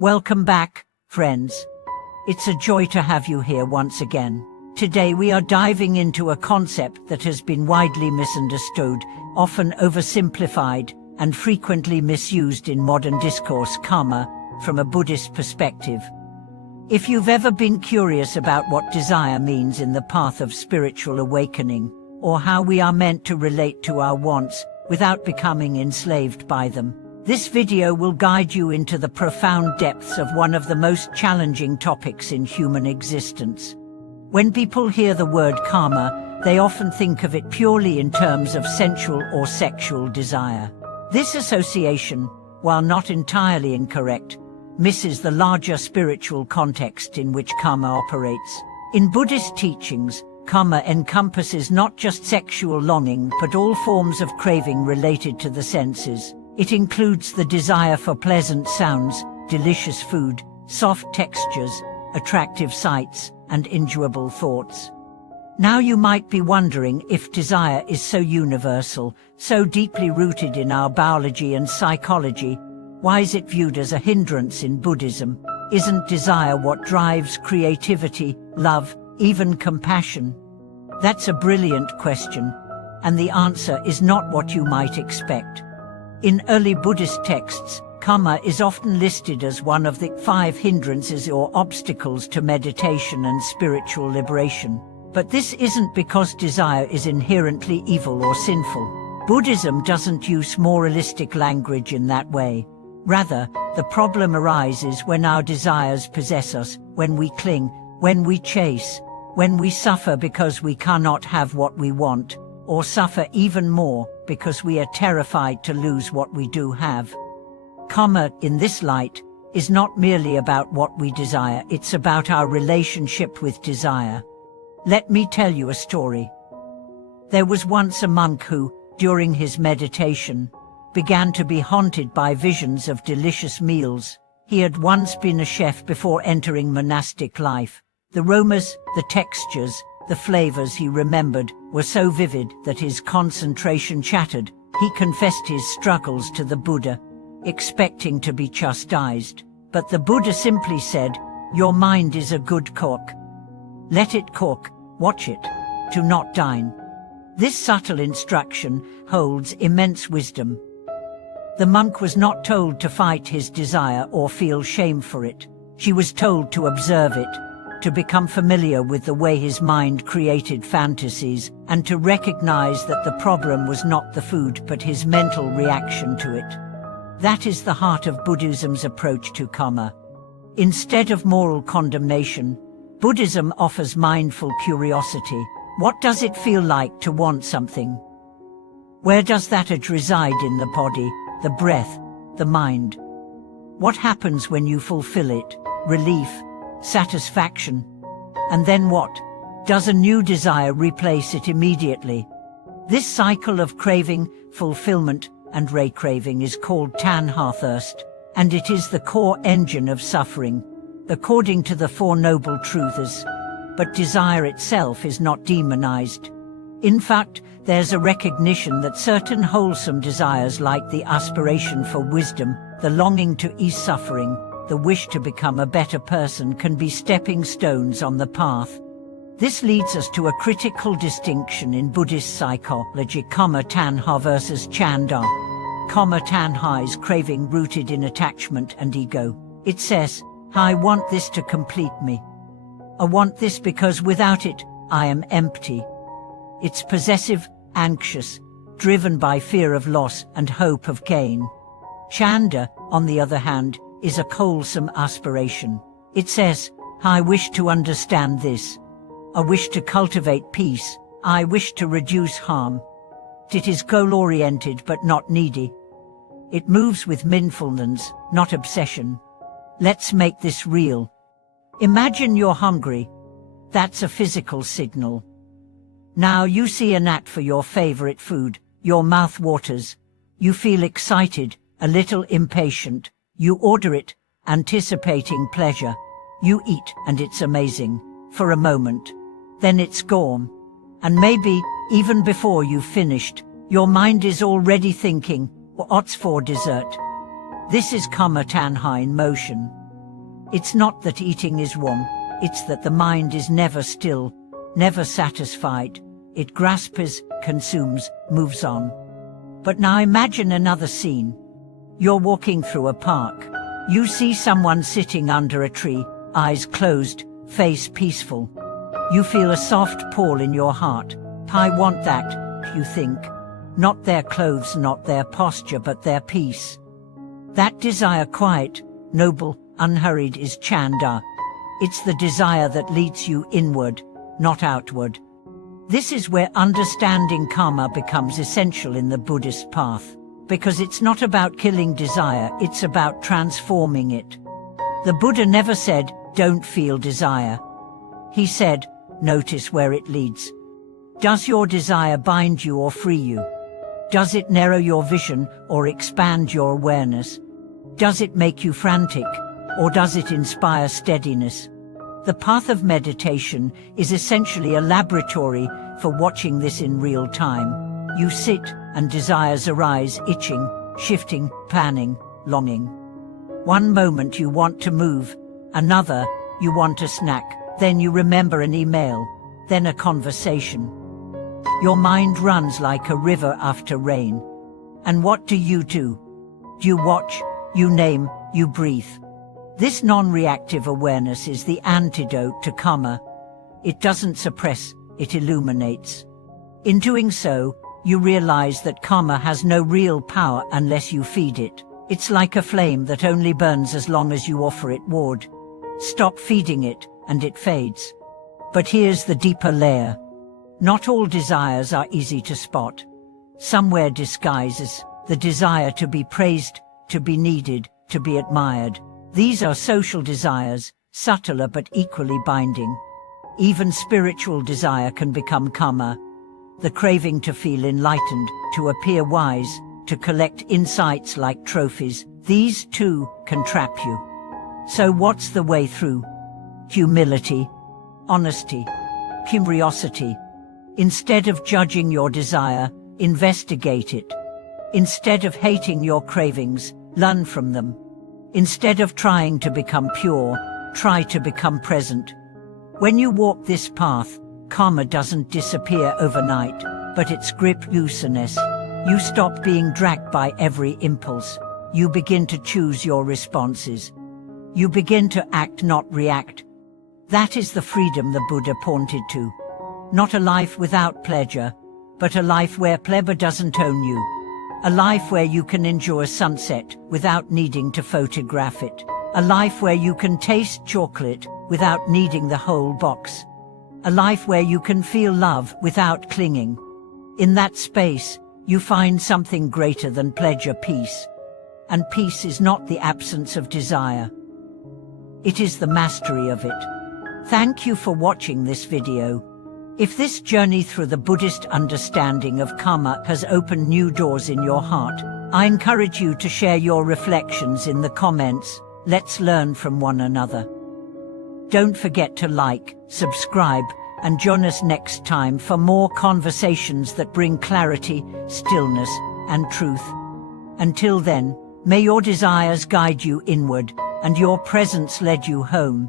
Welcome back, friends. It's a joy to have you here once again. Today we are diving into a concept that has been widely misunderstood, often oversimplified, and frequently misused in modern discourse: karma, from a Buddhist perspective. If you've ever been curious about what desire means in the path of spiritual awakening, or how we are meant to relate to our wants without becoming enslaved by them, this video will guide you into the profound depths of one of the most challenging topics in human existence. When people hear the word karma, they often think of it purely in terms of sensual or sexual desire. This association, while not entirely incorrect, misses the larger spiritual context in which karma operates. In Buddhist teachings, karma encompasses not just sexual longing but all forms of craving related to the senses. It includes the desire for pleasant sounds, delicious food, soft textures, attractive sights, and enjoyable thoughts. Now you might be wondering, if desire is so universal, so deeply rooted in our biology and psychology, why is it viewed as a hindrance in Buddhism? Isn't desire what drives creativity, love, even compassion? That's a brilliant question, and the answer is not what you might expect. In early Buddhist texts, karma is often listed as one of the 5 hindrances or obstacles to meditation and spiritual liberation. But this isn't because desire is inherently evil or sinful. Buddhism doesn't use moralistic language in that way. Rather, the problem arises when our desires possess us, when we cling, when we chase, when we suffer because we cannot have what we want, or suffer even more because we are terrified to lose what we do have. Karma, in this light, is not merely about what we desire, it's about our relationship with desire. Let me tell you a story. There was once a monk who, during his meditation, began to be haunted by visions of delicious meals. He had once been a chef before entering monastic life. The aromas, the textures, the flavors he remembered were so vivid that his concentration shattered. He confessed his struggles to the Buddha, expecting to be chastised. But the Buddha simply said, "Your mind is a good cook. Let it cook, watch it, do not dine." This subtle instruction holds immense wisdom. The monk was not told to fight his desire or feel shame for it. He was told to observe it, to become familiar with the way his mind created fantasies, and to recognize that the problem was not the food but his mental reaction to it. That is the heart of Buddhism's approach to karma. Instead of moral condemnation, Buddhism offers mindful curiosity. What does it feel like to want something? Where does that urge reside in the body, the breath, the mind? What happens when you fulfill it? Relief, satisfaction. And then what? Does a new desire replace it immediately? This cycle of craving, fulfillment, and recraving is called tanha, thirst, and it is the core engine of suffering, according to the Four Noble Truths. But desire itself is not demonized. In fact, there's a recognition that certain wholesome desires, like the aspiration for wisdom, the longing to ease suffering, the wish to become a better person, can be stepping stones on the path. This leads us to a critical distinction in Buddhist psychology: karma tanha versus chanda. Karma tanha is craving rooted in attachment and ego. It says, "I want this to complete me. I want this because without it, I am empty." It's possessive, anxious, driven by fear of loss and hope of gain. Chanda, on the other hand, is a wholesome aspiration. It says, "I wish to understand this. I wish to cultivate peace. I wish to reduce harm." It is goal-oriented but not needy. It moves with mindfulness, not obsession. Let's make this real. Imagine you're hungry. That's a physical signal. Now you see an ad for your favorite food. Your mouth waters. You feel excited, a little impatient. You order it, anticipating pleasure. You eat, and it's amazing, for a moment. Then it's gone. And maybe, even before you've finished, your mind is already thinking, what's for dessert? This is karma tanha in motion. It's not that eating is wrong, it's that the mind is never still, never satisfied. It grasps, consumes, moves on. But now imagine another scene. You're walking through a park. You see someone sitting under a tree, eyes closed, face peaceful. You feel a soft pull in your heart. I want that, you think. Not their clothes, not their posture, but their peace. That desire, quiet, noble, unhurried, is Chanda. It's the desire that leads you inward, not outward. This is where understanding karma becomes essential in the Buddhist path, because it's not about killing desire, it's about transforming it. The Buddha never said, don't feel desire. He said, notice where it leads. Does your desire bind you or free you? Does it narrow your vision or expand your awareness? Does it make you frantic, or does it inspire steadiness? The path of meditation is essentially a laboratory for watching this in real time. You sit and desires arise, itching, shifting, planning, longing. One moment you want to move, another, you want a snack, then you remember an email, then a conversation. Your mind runs like a river after rain. And what do? Do you watch, you name, you breathe? This non-reactive awareness is the antidote to karma. It doesn't suppress, it illuminates. In doing so, you realize that karma has no real power unless you feed it. It's like a flame that only burns as long as you offer it wood. Stop feeding it, and it fades. But here's the deeper layer. Not all desires are easy to spot. Some wear disguises, the desire to be praised, to be needed, to be admired. These are social desires, subtler but equally binding. Even spiritual desire can become karma. The craving to feel enlightened, to appear wise, to collect insights like trophies, these too can trap you. So what's the way through? Humility, honesty, curiosity. Instead of judging your desire, investigate it. Instead of hating your cravings, learn from them. Instead of trying to become pure, try to become present. When you walk this path, karma doesn't disappear overnight, but its grip loosens. You stop being dragged by every impulse. You begin to choose your responses. You begin to act, not react. That is the freedom the Buddha pointed to. Not a life without pleasure, but a life where pleasure doesn't own you. A life where you can enjoy a sunset without needing to photograph it. A life where you can taste chocolate without needing the whole box. A life where you can feel love without clinging. In that space, you find something greater than pleasure, peace. And peace is not the absence of desire. It is the mastery of it. Thank you for watching this video. If this journey through the Buddhist understanding of karma has opened new doors in your heart, I encourage you to share your reflections in the comments. Let's learn from one another. Don't forget to like, subscribe, and join us next time for more conversations that bring clarity, stillness, and truth. Until then, may your desires guide you inward, and your presence lead you home.